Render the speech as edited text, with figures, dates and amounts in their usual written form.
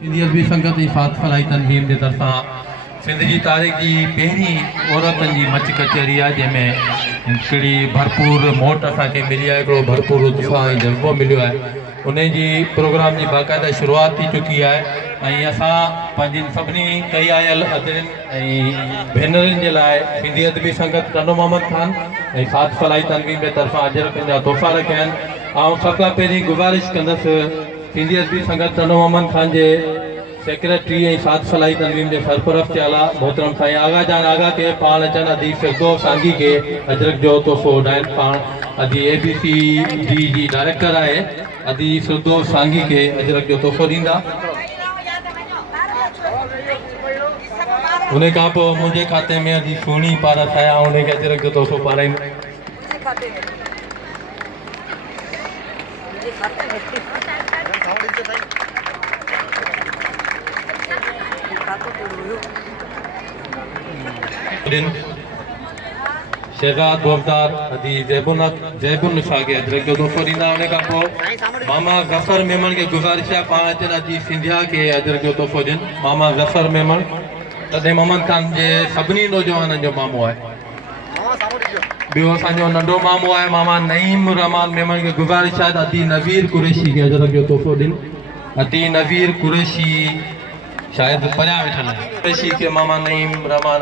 सिंधियत भी संगत जी फात फलाई तंजीम जे तरफां सिंध जी तारीख़ जी पहिरीं औरतनि जी मच कचहरी आहे जंहिंमें हिकिड़ी भरपूर मोट असांखे मिली आहे, हिकिड़ो भरपूर उत्साह ऐं जज़्बो मिलियो आहे। उन जी प्रोग्राम जी बाक़ाइदा शुरूआत थी चुकी आहे ऐं असां पंहिंजी सभिनी कई आयल अदरनि ऐं भेनरुनि जे लाइ सिंधी अदबी संगत टनो मोहम्मद ख़ान ऐं फात फलाई तंजीम जे तरफां अजरकनि जा तोहफ़ा रखिया आहिनि। ऐं सभ खां पहिरीं गुज़ारिश कंदसि सिंधी अदबी संगत टनो मोहम्मद ख़ान जे सेक्रेटरी ऐं फात फलाई तंजीम जे सरपरस्त आला मोहतरम साईं आगा जान आगा के पाण अचनि अदी फिरदौस सांगी के अजरक जो तोहफ़ो उॾाइनि। पाण अदी ABC जी डायरेक्टर आहे, अदी फिरदौस सांगी के अजरक जो तोहफ़ो ॾींदा। उन खां पोइ मुंहिंजे खाते में अदी सुहिणी पार ठाहिया, उनखे अजरक जो तोहफ़ो पाराईंदा। शहजाद गोफदार अदी जैबुन शाह के अजरक जो तोहफ़ो ॾींदा। उन खां पोइ मामा ज़फ़र मेमन के गुज़ारिश आहे पाण अचनि अदी सिंधिया के अजरक जो तोहफ़ो ॾियनि। मामा ज़फ़र मेमन तॾहिं मोहम्मद ख़ान जे सभिनी नौजवाननि जो मामो आहे। ॿियो असांजो नंढो मामो आहे मामा नईम रहमान मेमन के गुज़ारिश आहे अदी नवीर कुरैशी के अजरक जो तोहफ़ो ॾियनि। अदी नवीर कुरैशी शायदि परियां वेठल आहे। कुरैशी के मामा नईम रहमान